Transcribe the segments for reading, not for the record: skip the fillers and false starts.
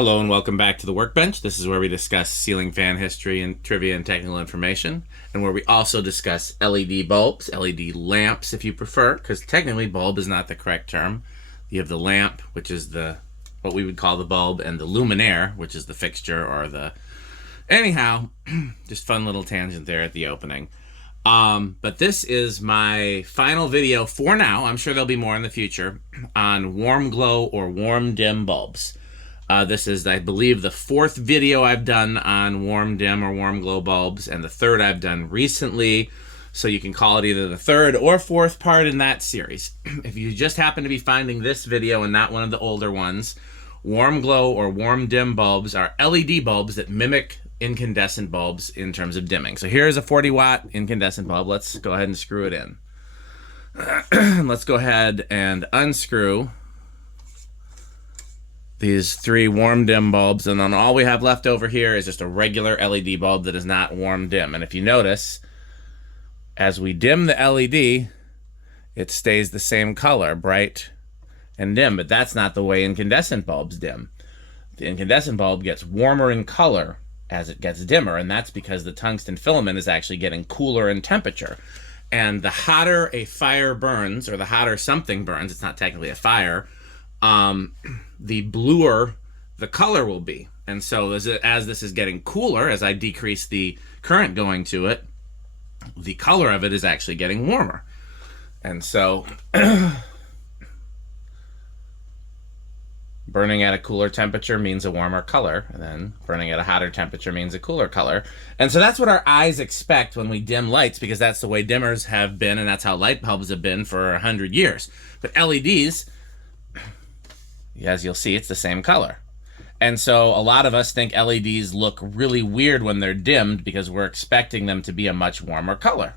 Hello and welcome back to the Workbench. This is where we discuss ceiling fan history and trivia and technical information, and where we also discuss LED bulbs, LED lamps if you prefer, because technically bulb is not the correct term. You have the lamp, which is what we would call the bulb, and the luminaire, which is the fixture or the... Anyhow, just fun little tangent there at the opening. But this is my final video for now. I'm sure there'll be more in the future on warm glow or warm dim bulbs. This is, I believe, the fourth video I've done on warm dim or warm glow bulbs, and the third I've done recently, so you can call it either the third or fourth part in that series. If you just happen to be finding this video and not one of the older ones, warm glow or warm dim bulbs are LED bulbs that mimic incandescent bulbs in terms of dimming. So here's a 40-watt incandescent bulb. Let's go ahead and screw it in. Let's go ahead and unscrew these three warm dim bulbs, and then all we have left over here is just a regular LED bulb that is not warm dim. And if you notice, as we dim the LED, it stays the same color, bright and dim, but that's not the way incandescent bulbs dim. The incandescent bulb gets warmer in color as it gets dimmer, and that's because the tungsten filament is actually getting cooler in temperature. And the hotter a fire burns, or the hotter something burns, it's not technically a fire, the bluer the color will be. And so as this is getting cooler, as I decrease the current going to it, the color of it is actually getting warmer. And so burning at a cooler temperature means a warmer color, and then burning at a hotter temperature means a cooler color. And so that's what our eyes expect when we dim lights, because that's the way dimmers have been, and that's how light bulbs have been for 100 years. But LEDs, as you'll see, it's the same color. And so a lot of us think LEDs look really weird when they're dimmed because we're expecting them to be a much warmer color.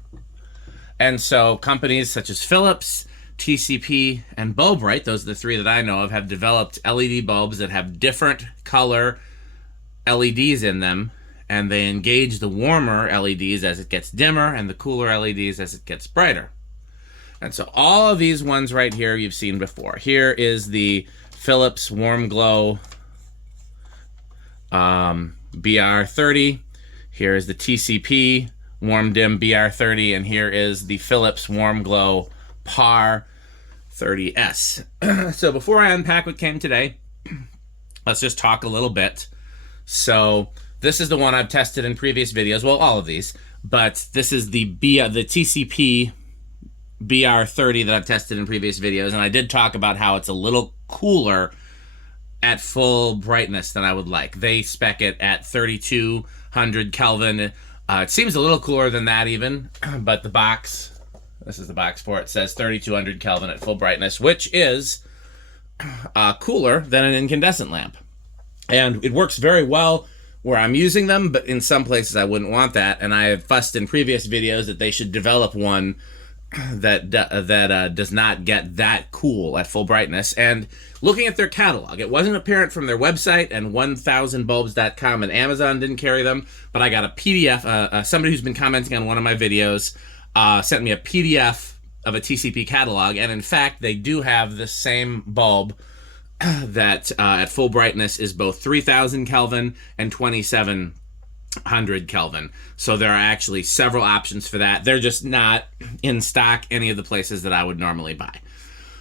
And so companies such as Philips, TCP, and Bulbrite, those are the three that I know of, have developed LED bulbs that have different color LEDs in them, and they engage the warmer LEDs as it gets dimmer and the cooler LEDs as it gets brighter. And so all of these ones right here you've seen before. Here is the Philips Warm Glow BR30. Here is the TCP Warm Dim BR30, and here is the Philips Warm Glow PAR 30S. So before I unpack what came today, let's just talk a little bit. So this is the one I've tested in previous videos. Well, all of these, but this is the TCP BR30 that I've tested in previous videos, and I did talk about how it's a little cooler at full brightness than I would like. They spec it at 3200 Kelvin. It seems a little cooler than that even, but the box, this is the box for it, says 3200 Kelvin at full brightness, which is cooler than an incandescent lamp. And it works very well where I'm using them, but in some places I wouldn't want that, and I have fussed in previous videos that they should develop one that does not get that cool at full brightness. And looking at their catalog, it wasn't apparent from their website, and 1000bulbs.com and Amazon didn't carry them, but I got a PDF. Somebody who's been commenting on one of my videos sent me a PDF of a TCP catalog, and in fact they do have the same bulb that at full brightness is both 3000 Kelvin and 2700 Kelvin. So there are actually several options for that. They're just not in stock any of the places that I would normally buy.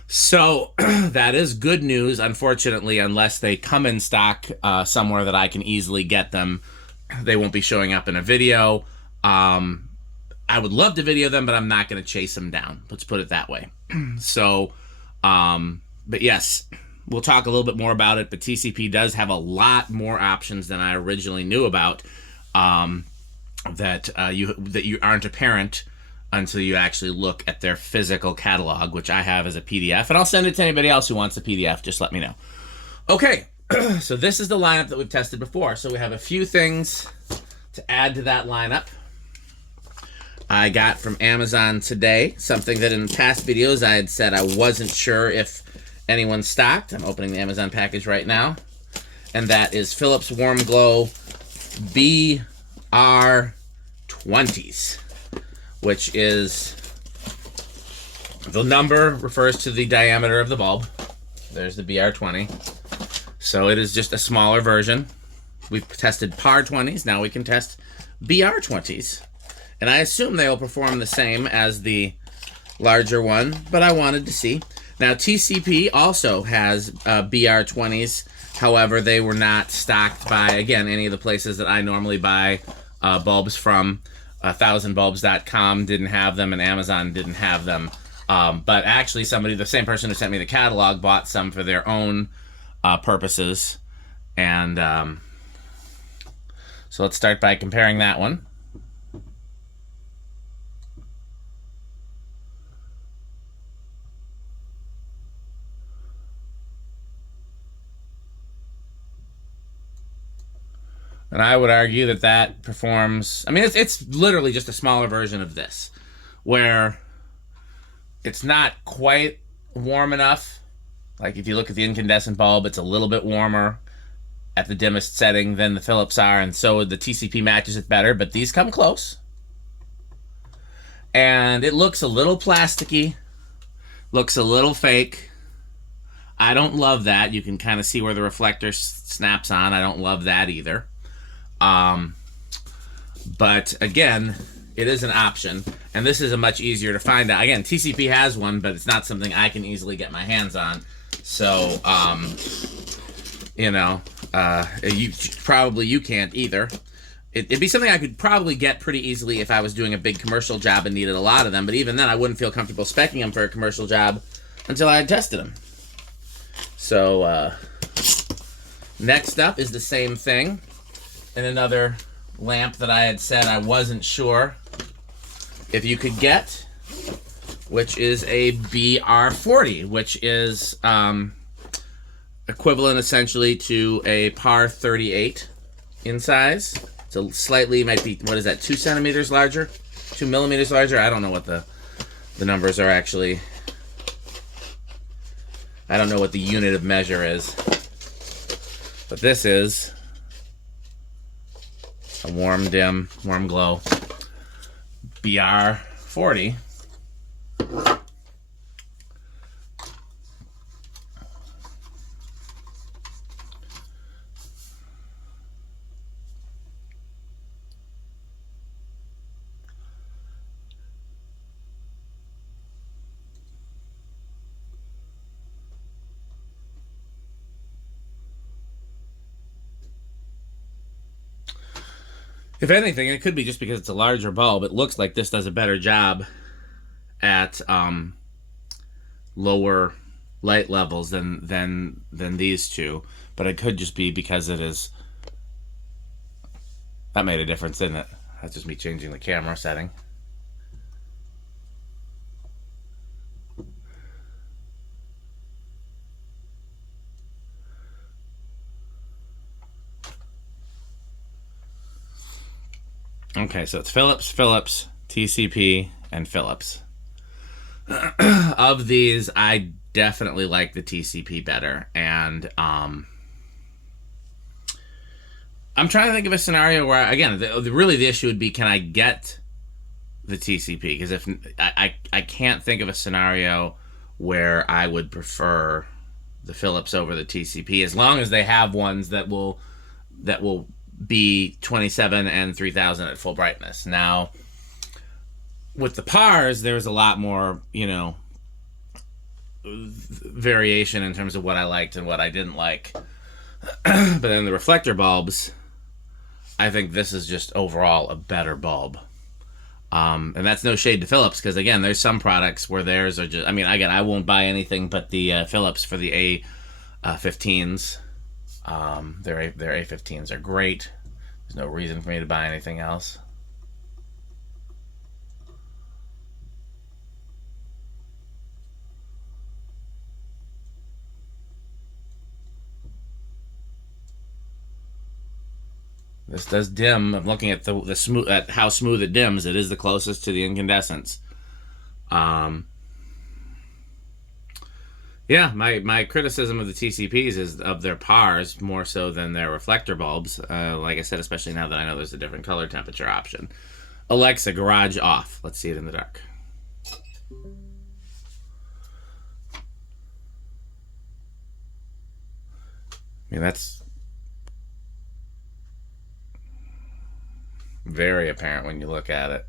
So that is good news, unfortunately, unless they come in stock somewhere that I can easily get them. They won't be showing up in a video. I would love to video them, but I'm not going to chase them down. Let's put it that way. So, but yes, we'll talk a little bit more about it, but TCP does have a lot more options than I originally knew about. That you aren't apparent until you actually look at their physical catalog, which I have as a PDF, and I'll send it to anybody else who wants a PDF. Just let me know. Okay, so this is the lineup that we've tested before. So we have a few things to add to that lineup. I got from Amazon today, something that in past videos I had said I wasn't sure if anyone stocked. I'm opening the Amazon package right now, and that is Philips Warm Glow BR20s, which is, the number refers to the diameter of the bulb. There's the BR20. So it is just a smaller version. We've tested PAR20s, now we can test BR20s. And I assume they will perform the same as the larger one, but I wanted to see. Now TCP also has BR20s. However, they were not stocked by, again, any of the places that I normally buy bulbs from. 1000bulbs.com didn't have them, and Amazon didn't have them. But actually, the same person who sent me the catalog, bought some for their own purposes. And so let's start by comparing that one. And I would argue that that performs... I mean, it's literally just a smaller version of this, where it's not quite warm enough. Like, if you look at the incandescent bulb, it's a little bit warmer at the dimmest setting than the Philips are, and so the TCP matches it better, but these come close. And it looks a little plasticky, looks a little fake. I don't love that. You can kind of see where the reflector snaps on. I don't love that either. But again, it is an option, and this is a much easier to find out. Again, TCP has one, but it's not something I can easily get my hands on. So, you know, you can't either. It'd be something I could probably get pretty easily if I was doing a big commercial job and needed a lot of them, but even then I wouldn't feel comfortable speccing them for a commercial job until I had tested them. So, next up is the same thing. And another lamp that I had said I wasn't sure if you could get, which is a BR40, which is equivalent essentially to a PAR38 in size. It's a slightly, might be, what is that, 2 centimeters larger? 2 millimeters larger? I don't know what the numbers are actually. I don't know what the unit of measure is. But this is a warm dim, warm glow BR40. If anything, it could be just because it's a larger bulb. It looks like this does a better job at lower light levels than these two. But it could just be because it is... That made a difference, didn't it? That's just me changing the camera setting. Okay, so it's Philips, TCP, and Philips. Of these, I definitely like the TCP better, and I'm trying to think of a scenario where, again, really the issue would be, can I get the TCP? Because if I can't think of a scenario where I would prefer the Philips over the TCP, as long as they have ones that will be 27 and 3000 at full brightness. Now, with the PARs, there's a lot more, you know, variation in terms of what I liked and what I didn't like. But then the reflector bulbs, I think this is just overall a better bulb. And that's no shade to Philips, because again, there's some products where theirs are just, I mean, again, I won't buy anything but the Philips for the A15s. Their A15s are great. There's no reason for me to buy anything else. This does dim. I'm looking at the smooth, at how smooth it dims. It is the closest to the incandescents. Yeah, my criticism of the TCPs is of their PARs more so than their reflector bulbs. Like I said, especially now that I know there's a different color temperature option. Alexa, garage off. Let's see it in the dark. I mean, that's very apparent when you look at it.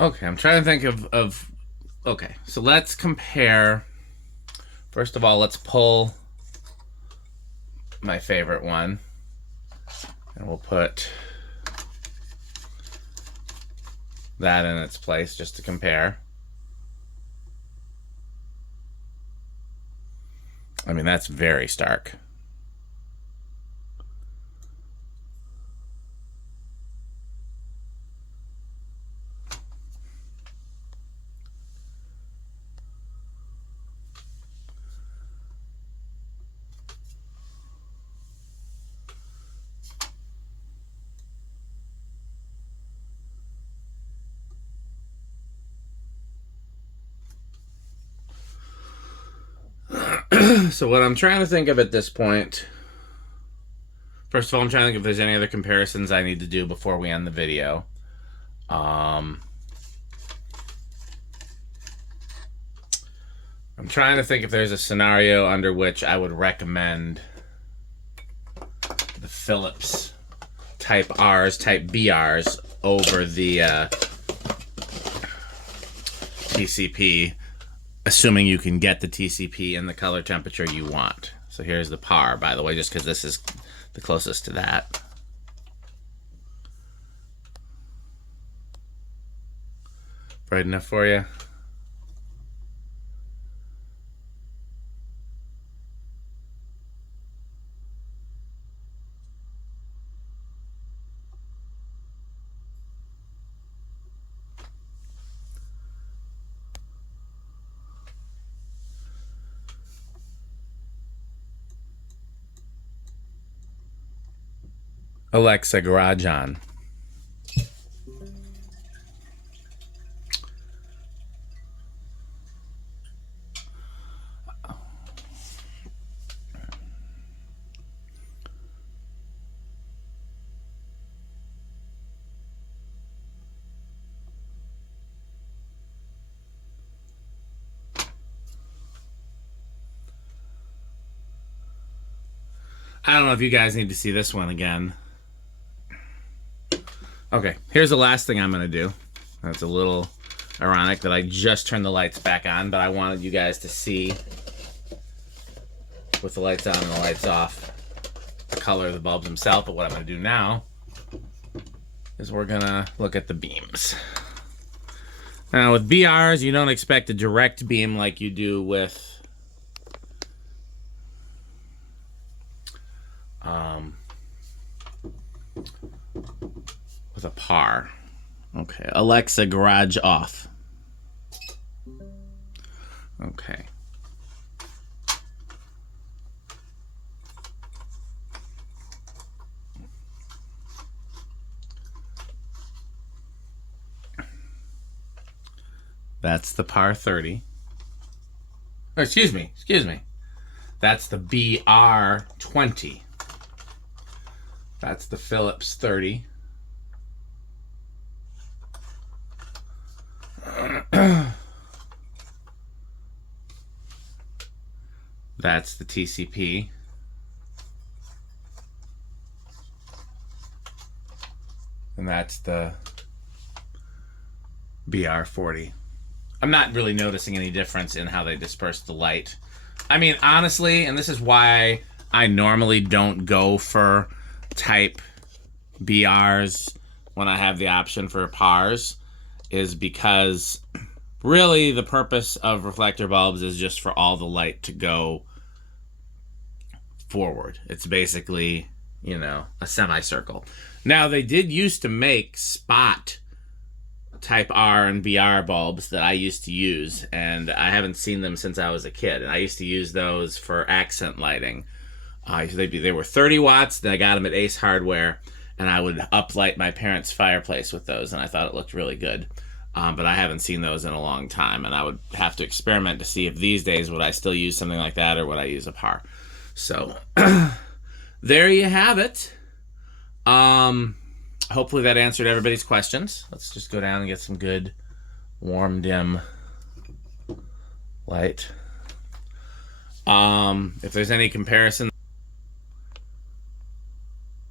Okay, I'm trying to think of okay, so let's compare. First of all, let's pull my favorite one, and we'll put that in its place just to compare. I mean, that's very stark. So what I'm trying to think of at this point, first of all, I'm trying to think if there's any other comparisons I need to do before we end the video. I'm trying to think if there's a scenario under which I would recommend the Philips type R's, type BRs over the TCP, assuming you can get the TCP in the color temperature you want. So here's the PAR, by the way, just because this is the closest to that. Bright enough for you? Alexa, garage on. I don't know if you guys need to see this one again. Okay, here's the last thing I'm going to do. That's a little ironic that I just turned the lights back on, but I wanted you guys to see, with the lights on and the lights off, the color of the bulbs themselves. But what I'm going to do now is we're going to look at the beams. Now, with BRs, you don't expect a direct beam like you do with a PAR. Okay, Alexa, garage off. Okay. That's the PAR 30. Oh, excuse me. That's the BR20. That's the Philips 30. That's the TCP. And that's the BR40. I'm not really noticing any difference in how they disperse the light. I mean, honestly, and this is why I normally don't go for type BRs when I have the option for PARs, is because really the purpose of reflector bulbs is just for all the light to go forward. It's basically, you know, a semicircle. Now, they did used to make spot Type R and BR bulbs that I used to use, and I haven't seen them since I was a kid. And I used to use those for accent lighting. They were 30 watts. Then I got them at Ace Hardware, and I would uplight my parents' fireplace with those, and I thought it looked really good. But I haven't seen those in a long time, and I would have to experiment to see if these days would I still use something like that or would I use a PAR. So there you have it. Hopefully that answered everybody's questions. Let's just go down and get some good warm dim light. If there's any comparison,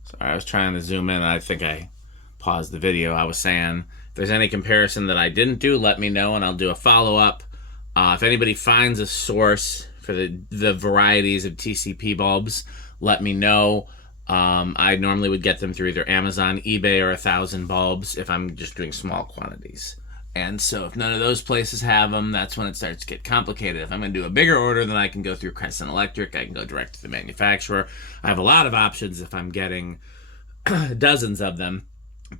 sorry, I was trying to zoom in. I think I paused the video. I was saying, if there's any comparison that I didn't do, let me know and I'll do a follow-up. If anybody finds a source for the varieties of TCP bulbs, let me know. I normally would get them through either Amazon, eBay, or 1,000 bulbs if I'm just doing small quantities. And so if none of those places have them, that's when it starts to get complicated. If I'm going to do a bigger order, then I can go through Crescent Electric. I can go direct to the manufacturer. I have a lot of options if I'm getting dozens of them.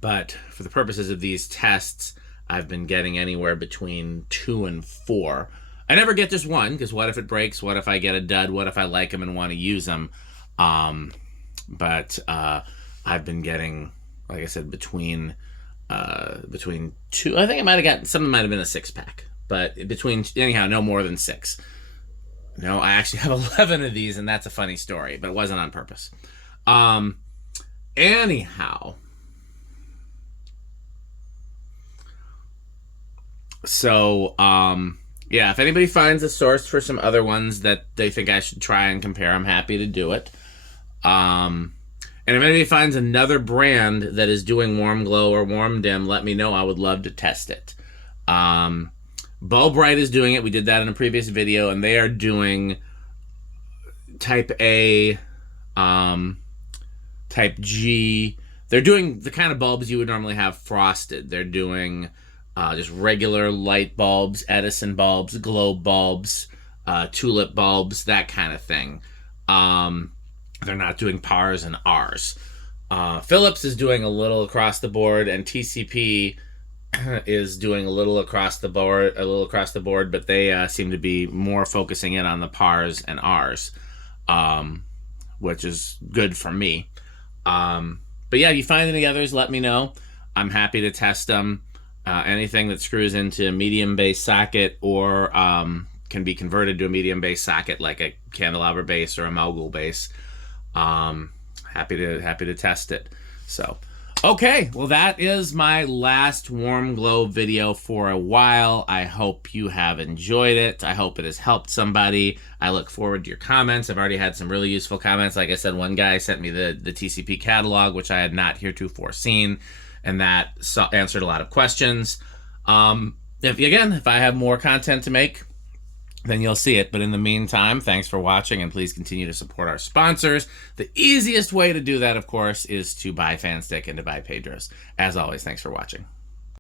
But for the purposes of these tests, I've been getting anywhere between 2 and 4. I never get just one, because what if it breaks? What if I get a dud? What if I like them and want to use them? But I've been getting, like I said, between 2. I think I might have gotten, some might have been a 6-pack, but between, anyhow, no more than 6. No, I actually have 11 of these, and that's a funny story, but it wasn't on purpose. Anyhow, so yeah, if anybody finds a source for some other ones that they think I should try and compare, I'm happy to do it. And if anybody finds another brand that is doing warm glow or warm dim, let me know. I would love to test it. Bulbright is doing it. We did that in a previous video, and they are doing type A, type G. They're doing the kind of bulbs you would normally have frosted. They're doing just regular light bulbs, Edison bulbs, globe bulbs, tulip bulbs, that kind of thing. They're not doing PARs and Rs. Philips is doing a little across the board, and TCP is doing a little across the board, but they seem to be more focusing in on the PARs and Rs, which is good for me. But yeah, if you find any others, let me know. I'm happy to test them. Anything that screws into a medium base socket or can be converted to a medium base socket, like a candelabra base or a mogul base, happy to test it. So okay, well, that is my last warm glow video for a while. I hope you have enjoyed it. I hope it has helped somebody. I look forward to your comments. I've already had some really useful comments. Like I said, one guy sent me the TCP catalog, which I had not heretofore seen, and that answered a lot of questions. If I have more content to make, then you'll see it. But in the meantime, thanks for watching, and please continue to support our sponsors. The easiest way to do that, of course, is to buy Fanstick and to buy Pedro's. As always, thanks for watching.